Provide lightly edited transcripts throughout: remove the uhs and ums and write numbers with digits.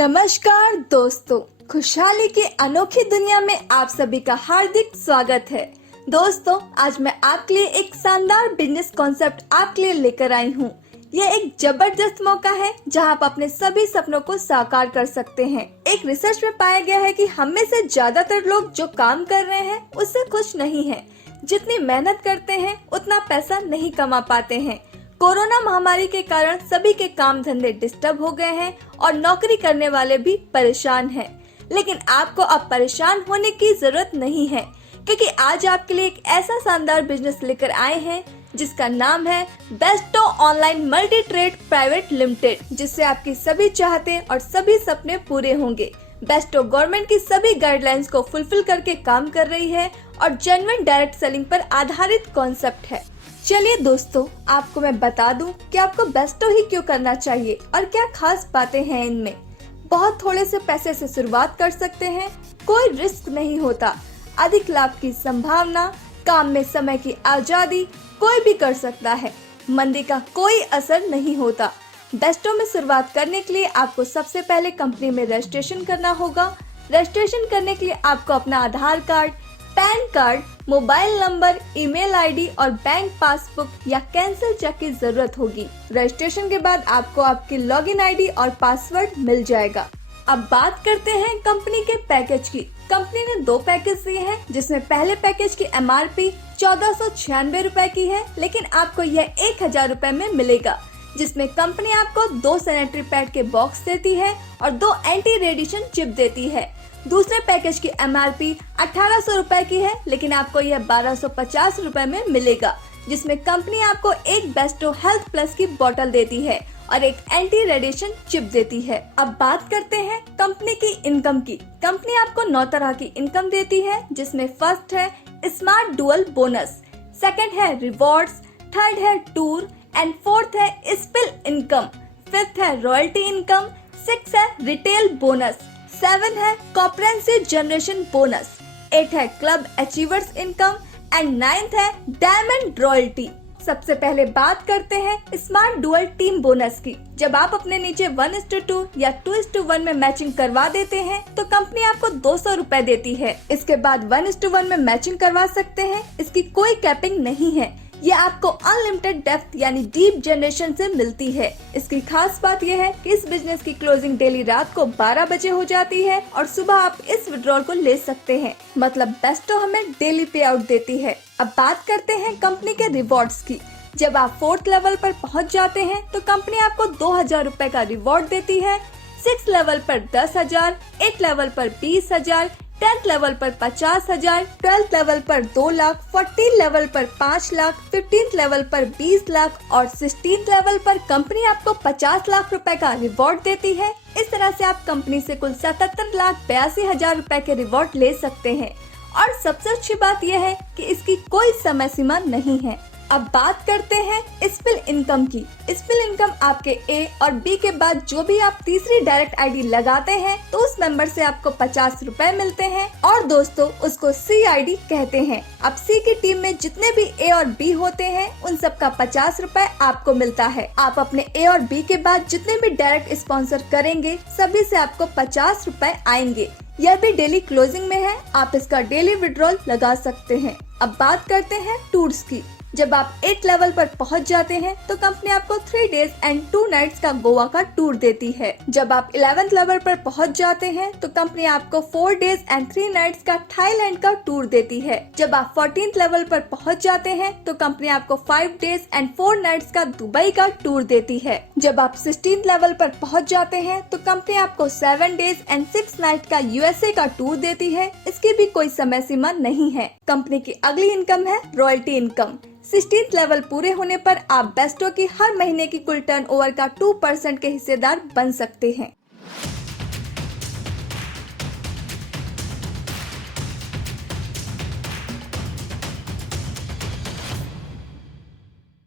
नमस्कार दोस्तों, खुशहाली की अनोखी दुनिया में आप सभी का हार्दिक स्वागत है। दोस्तों, आज मैं आपके लिए एक शानदार बिजनेस कॉन्सेप्ट आपके लिए लेकर आई हूँ। यह एक जबरदस्त मौका है जहां आप अपने सभी सपनों को साकार कर सकते हैं। एक रिसर्च में पाया गया है कि हम में से ज्यादातर लोग जो काम कर रहे हैं उससे खुश नहीं हैं। जितनी मेहनत करते हैं उतना पैसा नहीं कमा पाते हैं। कोरोना महामारी के कारण सभी के काम धंधे डिस्टर्ब हो गए हैं और नौकरी करने वाले भी परेशान हैं। लेकिन आपको अब परेशान होने की जरूरत नहीं है, क्योंकि आज आपके लिए एक ऐसा शानदार बिजनेस लेकर आए हैं जिसका नाम है Bairstow online multi trade private limited, जिससे आपकी सभी चाहते और सभी सपने पूरे होंगे। बेस्टो गवर्नमेंट की सभी गाइडलाइंस को फुलफिल करके काम कर रही है और जेन्युइन डायरेक्ट सेलिंग पर आधारित कॉन्सेप्ट है। चलिए दोस्तों, आपको मैं बता दूं कि आपको बेस्टो ही क्यों करना चाहिए और क्या खास बातें हैं इनमें। बहुत थोड़े से पैसे से शुरुआत कर सकते हैं, कोई रिस्क नहीं होता, अधिक लाभ की संभावना, काम में समय की आजादी, कोई भी कर सकता है, मंदी का कोई असर नहीं होता। बेस्टो में शुरुआत करने के लिए आपको सबसे पहले कंपनी में रजिस्ट्रेशन करना होगा। रजिस्ट्रेशन करने के लिए आपको अपना Aadhaar card, PAN card, mobile number, email ID और बैंक पासबुक या कैंसिल चेक की जरूरत होगी। रजिस्ट्रेशन के बाद आपको आपकी लॉगिन आईडी और पासवर्ड मिल जाएगा। अब बात करते हैं कंपनी के पैकेज की। कंपनी ने 2 पैकेज दिए हैं, जिसमें पहले पैकेज की MRP 1496 रूपए की है, लेकिन आपको यह 1000 रूपए में मिलेगा, जिसमें कंपनी आपको 2 सैनिटरी पैड के बॉक्स देती है और 2 एंटी रेडिएशन चिप देती है। दूसरे पैकेज की MRP 1800 रूपए की है, लेकिन आपको यह 1250 रूपए में मिलेगा, जिसमें कंपनी आपको एक बेस्टो हेल्थ प्लस की बोतल देती है और एक एंटी रेडिएशन चिप देती है। अब बात करते हैं कंपनी की इनकम की। कंपनी आपको 9 तरह की इनकम देती है, जिसमें फर्स्ट है स्मार्ट डुअल बोनस, सेकंड है रिवॉर्ड्स, थर्ड है टूर एंड फोर्थ है स्पिल इनकम, फिफ्थ है रॉयल्टी इनकम, सिक्स है रिटेल बोनस, 7 है कॉम्प्रिहेंसिव जनरेशन बोनस, 8 है club achievers income and 9th है डायमंड रॉयल्टी। सबसे पहले बात करते हैं स्मार्ट डुअल टीम बोनस की। जब आप अपने नीचे 1:2 या 2:1 में मैचिंग करवा देते हैं तो कंपनी आपको 200 रूपए देती है। इसके बाद 1:1 में मैचिंग करवा सकते हैं। इसकी कोई कैपिंग नहीं है। ये आपको अनलिमिटेड डेप्थ यानी डीप जनरेशन से मिलती है। इसकी खास बात यह है कि इस बिजनेस की क्लोजिंग डेली रात को 12 बजे हो जाती है और सुबह आप इस विड्रॉल को ले सकते हैं। मतलब बेस्टो हमें डेली पे आउट देती है। अब बात करते हैं कंपनी के रिवॉर्ड्स की। जब आप 4th लेवल पर पहुंच जाते हैं तो कंपनी आपको 2000 रूपए का रिवॉर्ड देती है। 6th लेवल पर 10,000, 8th लेवल पर 20,000, 10th लेवल पर 50,000, 12th लेवल पर 2 लाख, 14th लेवल पर 5 लाख, 15th लेवल पर 20 लाख और 16th लेवल पर कंपनी आपको 50 लाख रुपए का रिवॉर्ड देती है। इस तरह से आप कंपनी से कुल 77,82,000 रूपए के रिवॉर्ड ले सकते हैं। और सबसे अच्छी बात यह है कि इसकी कोई समय सीमा नहीं है। अब बात करते हैं स्पिल इनकम की। स्पिल इनकम आपके A और B के बाद जो भी आप तीसरी डायरेक्ट आईडी लगाते हैं तो उस मेंबर से आपको 50 रूपए मिलते हैं और दोस्तों उसको C आईडी कहते हैं। अब C की टीम में जितने भी A और B होते हैं उन सब का 50 रूपए आपको मिलता है। आप अपने A और B के बाद जितने भी डायरेक्ट स्पॉन्सर करेंगे सभी से आपको 50 रूपए आएंगे। यह भी डेली क्लोजिंग में है, आप इसका डेली विड्रॉल लगा सकते हैं। अब बात करते हैं टूर्स की। जब आप 8th लेवल पर पहुंच जाते हैं तो कंपनी आपको 3 डेज एंड 2 नाइट्स का गोवा का टूर देती है। जब आप 11th लेवल पर पहुंच जाते हैं तो कंपनी आपको 4 डेज एंड 3 नाइट्स का थाईलैंड का टूर देती है। जब आप 14th लेवल पर पहुंच जाते हैं तो कंपनी आपको 5 डेज एंड 4 नाइट्स का दुबई का टूर देती है। जब आप 16th लेवल पर पहुंच जाते हैं तो कंपनी आपको 7 डेज एंड 6 नाइट का USA का टूर देती है। इसकी भी कोई समय सीमा नहीं है। कंपनी की अगली इनकम है रॉयल्टी इनकम। 16th लेवल पूरे होने पर आप बेस्टो की हर महीने की कुल टर्नओवर का 2% के हिस्सेदार बन सकते हैं।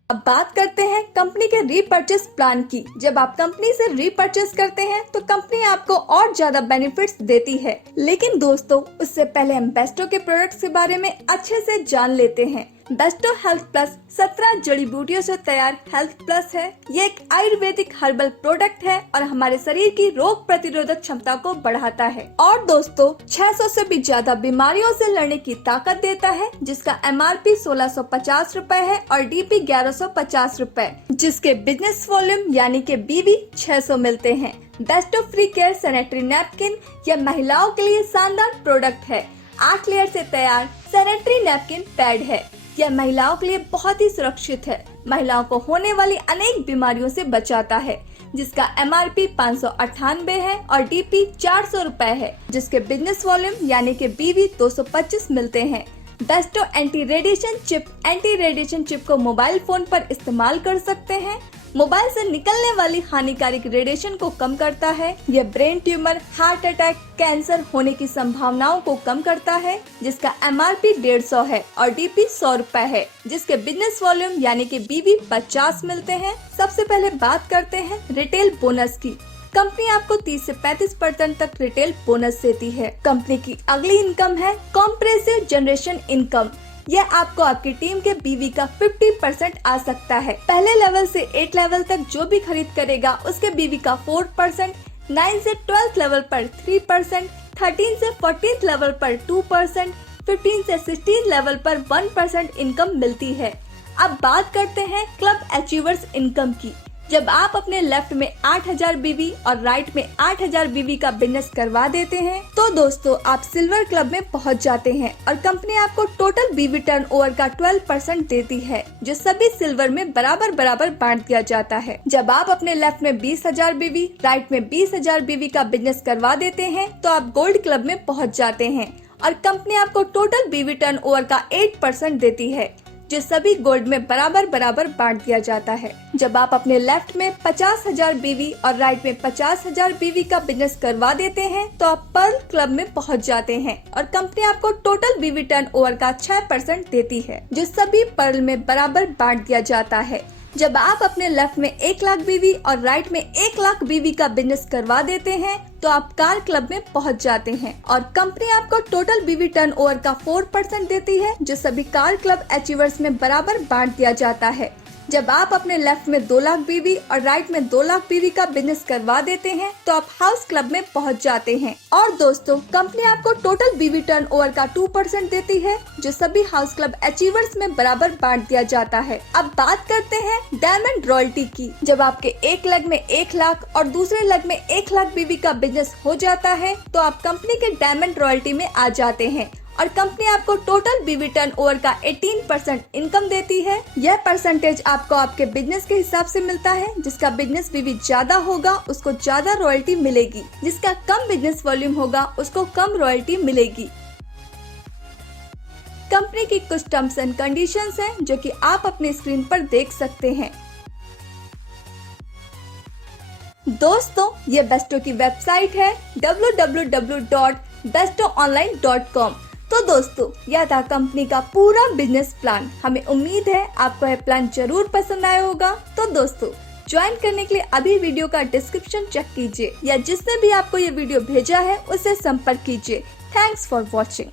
अब बात करते हैं कंपनी के रीपर्चेस प्लान की। जब आप कंपनी से रीपर्चेस करते हैं तो कंपनी आपको और ज्यादा बेनिफिट्स देती है। लेकिन दोस्तों उससे पहले हम बेस्टो के प्रोडक्ट्स के बारे में अच्छे से जान लेते हैं। बेस्टो हेल्थ प्लस 17 जड़ी बूटियों से तैयार हेल्थ प्लस है। ये एक आयुर्वेदिक हर्बल प्रोडक्ट है और हमारे शरीर की रोग प्रतिरोधक क्षमता को बढ़ाता है और दोस्तों 600 से भी ज्यादा बीमारियों से लड़ने की ताकत देता है, जिसका MRP 1650 रूपए है और DP 1150 रूपए, जिसके बिजनेस वॉल्यूम यानी के BV 600 मिलते हैं। Bairstow free care sanitary napkin यह महिलाओं के लिए शानदार प्रोडक्ट है। 8 लेयर से तैयार सैनिटरी नैपकिन पैड है। यह महिलाओं के लिए बहुत ही सुरक्षित है। महिलाओं को होने वाली अनेक बीमारियों से बचाता है, जिसका MRP 598 है और DP 400 रूपए है, जिसके बिजनेस वॉल्यूम यानी के BV 225 मिलते हैं। बेस्टो एंटी रेडिएशन चिप को मोबाइल फोन पर इस्तेमाल कर सकते हैं। मोबाइल से निकलने वाली हानिकारक रेडिएशन को कम करता है। यह brain tumour, heart attack, cancer होने की संभावनाओं को कम करता है, जिसका MRP 150 है और DP 100 रूपए है, जिसके बिजनेस वॉल्यूम यानी कि BV 50 मिलते हैं। सबसे पहले बात करते हैं रिटेल बोनस की। कंपनी आपको 30 से 35% तक रिटेल बोनस देती है। कंपनी की अगली इनकम है कॉम्प्रेसिव जनरेशन इनकम। यह आपको आपकी टीम के BV का 50% आ सकता है। पहले लेवल से 8 लेवल तक जो भी खरीद करेगा उसके BV का 4%, 9 से 12 लेवल पर 3%, 13 से 14 लेवल पर 2%, 15 से 16 लेवल पर 1% इनकम मिलती है। अब बात करते हैं क्लब अचीवर्स इनकम की। जब आप अपने लेफ्ट में 8000 BV और राइट में 8000 BV का बिजनेस करवा देते हैं तो दोस्तों आप सिल्वर क्लब में पहुंच जाते हैं और कंपनी आपको टोटल BV टर्नओवर का 12% देती है, जो सभी सिल्वर में बराबर बांट दिया जाता है। जब आप अपने लेफ्ट में 20,000 BV, राइट में 20,000 BV का बिजनेस करवा देते हैं तो आप गोल्ड क्लब में पहुँच जाते हैं और कंपनी आपको टोटल BV टर्नओवर का 8% देती है, जो सभी गोल्ड में बराबर बांट दिया जाता है। जब आप अपने लेफ्ट में 50,000 BV और राइट में 50,000 BV का बिजनेस करवा देते हैं तो आप पर्ल क्लब में पहुंच जाते हैं और कंपनी आपको टोटल BV टर्नओवर का 6% देती है, जो सभी पर्ल में बराबर बांट दिया जाता है। जब आप अपने लेफ्ट में 1 लाख BV और राइट में 1 लाख BV का बिजनेस करवा देते हैं तो आप कार क्लब में पहुंच जाते हैं और कंपनी आपको टोटल BV टर्नओवर का 4% देती है, जो सभी कार क्लब अचीवर्स में बराबर बांट दिया जाता है। जब आप अपने लेफ्ट में 2 लाख BV और राइट में 2 लाख BV का बिजनेस करवा देते हैं तो आप हाउस क्लब में पहुंच जाते हैं और दोस्तों कंपनी आपको टोटल BV टर्नओवर का 2% देती है, जो सभी हाउस क्लब अचीवर्स में बराबर बांट दिया जाता है। अब बात करते हैं डायमंड रॉयल्टी की। जब आपके एक लेग में 1 लाख और दूसरे लेग में 1 लाख BV का बिजनेस हो जाता है तो आप कंपनी के डायमंड रॉयल्टी में आ जाते हैं और कंपनी आपको टोटल BV टर्नओवर का 18% इनकम देती है। यह परसेंटेज आपको आपके बिजनेस के हिसाब से मिलता है। जिसका बिजनेस BV ज्यादा होगा उसको ज्यादा रॉयल्टी मिलेगी, जिसका कम बिजनेस वॉल्यूम होगा उसको कम रॉयल्टी मिलेगी। कंपनी की कुछ टर्म्स एंड कंडीशंस हैं जो कि आप अपनी स्क्रीन पर देख सकते हैं। दोस्तों ये बेस्टो की वेबसाइट है www.bestoonline.com। तो दोस्तों यह था कंपनी का पूरा बिजनेस प्लान। हमें उम्मीद है आपको यह प्लान जरूर पसंद आया होगा। तो दोस्तों ज्वाइन करने के लिए अभी वीडियो का डिस्क्रिप्शन चेक कीजिए या जिसने भी आपको ये वीडियो भेजा है उससे संपर्क कीजिए। Thanks for watching.